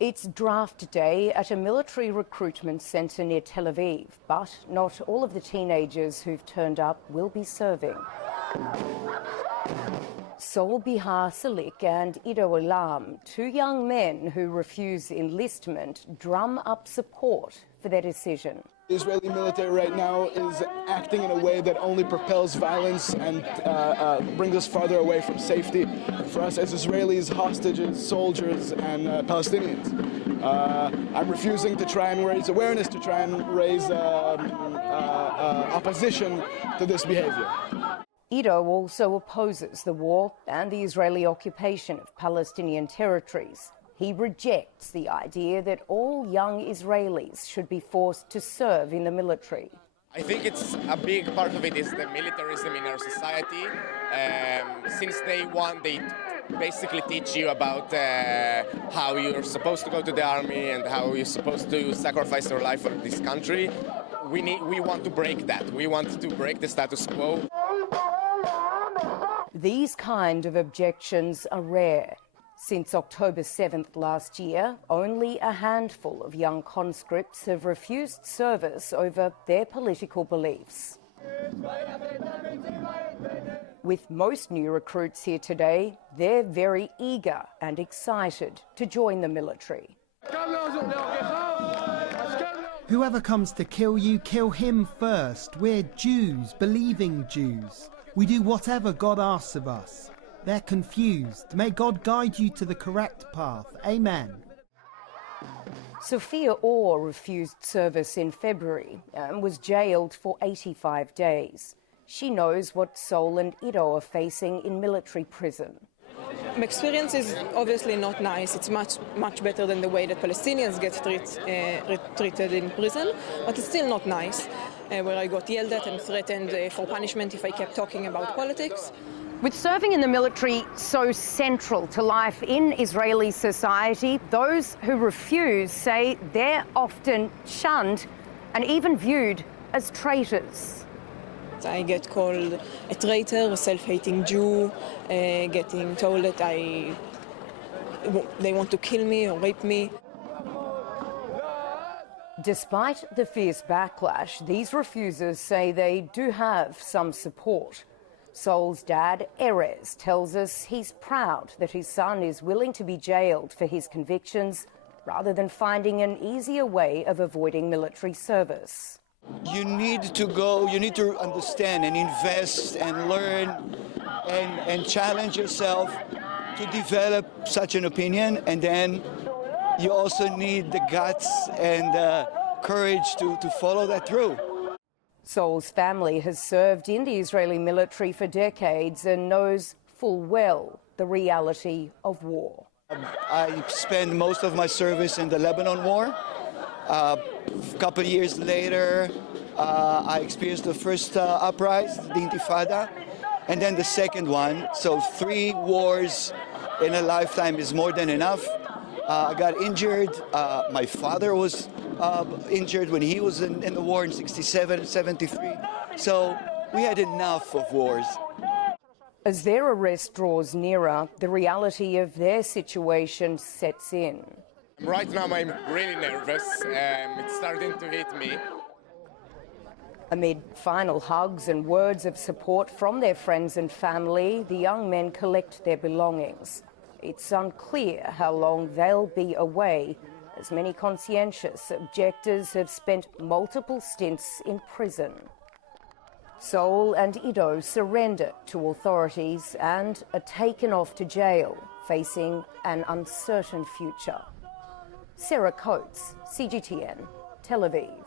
It's draft day at a military recruitment centre near Tel Aviv, but not all of the teenagers who've turned up will be serving. Sol Bihar Salik and Ido Olam, two young men who refuse enlistment, drum up support for their decision. The Israeli military right now is acting in a way that only propels violence and brings us farther away from safety for us as Israelis, hostages, soldiers, and Palestinians. I'm refusing to try and raise awareness, to try and raise opposition to this behavior. Ido also opposes the war and the Israeli occupation of Palestinian territories. He rejects the idea that all young Israelis should be forced to serve in the military. I think it's a big part of it is the militarism in our society. Since day one, they basically teach you about how you're supposed to go to the army and how you're supposed to sacrifice your life for this country. We want to break that. We want to break the status quo. These kind of objections are rare. Since October 7th last year, only a handful of young conscripts have refused service over their political beliefs. With most new recruits here today, they're very eager and excited to join the military. Whoever comes to kill you, kill him first. We're Jews, believing Jews. We do whatever God asks of us. They're confused. May God guide you to the correct path. Amen. Sophia Orr refused service in February and was jailed for 85 days. She knows what Sol and Ido are facing in military prison. My experience is obviously not nice. It's much better than the way that Palestinians get treated in prison, but it's still not nice, where I got yelled at and threatened for punishment if I kept talking about politics. With serving in the military so central to life in Israeli society, those who refuse say they're often shunned and even viewed as traitors. I get called a traitor, a self-hating Jew, getting told that they want to kill me or rape me. Despite the fierce backlash, these refusers say they do have some support. Sol's dad, Erez, tells us he's proud that his son is willing to be jailed for his convictions rather than finding an easier way of avoiding military service. You need to go, you need to understand and invest and learn and challenge yourself to develop such an opinion, and then you also need the guts and courage to follow that through. Sol's family has served in the Israeli military for decades and knows full well the reality of war. I spent most of my service in the Lebanon War. A couple of years later, I experienced the first uprising, the Intifada, and then the second one. So 3 wars in a lifetime is more than enough. I got injured. My father was injured when he was in the war in 67 and 73. So we had enough of wars. As their arrest draws nearer, the reality of their situation sets in. Right now I'm really nervous. It's starting to hit me. Amid final hugs and words of support from their friends and family, the young men collect their belongings. It's unclear how long they'll be away, as many conscientious objectors have spent multiple stints in prison. Sol and Ido surrender to authorities and are taken off to jail, facing an uncertain future. Sarah Coates, CGTN, Tel Aviv.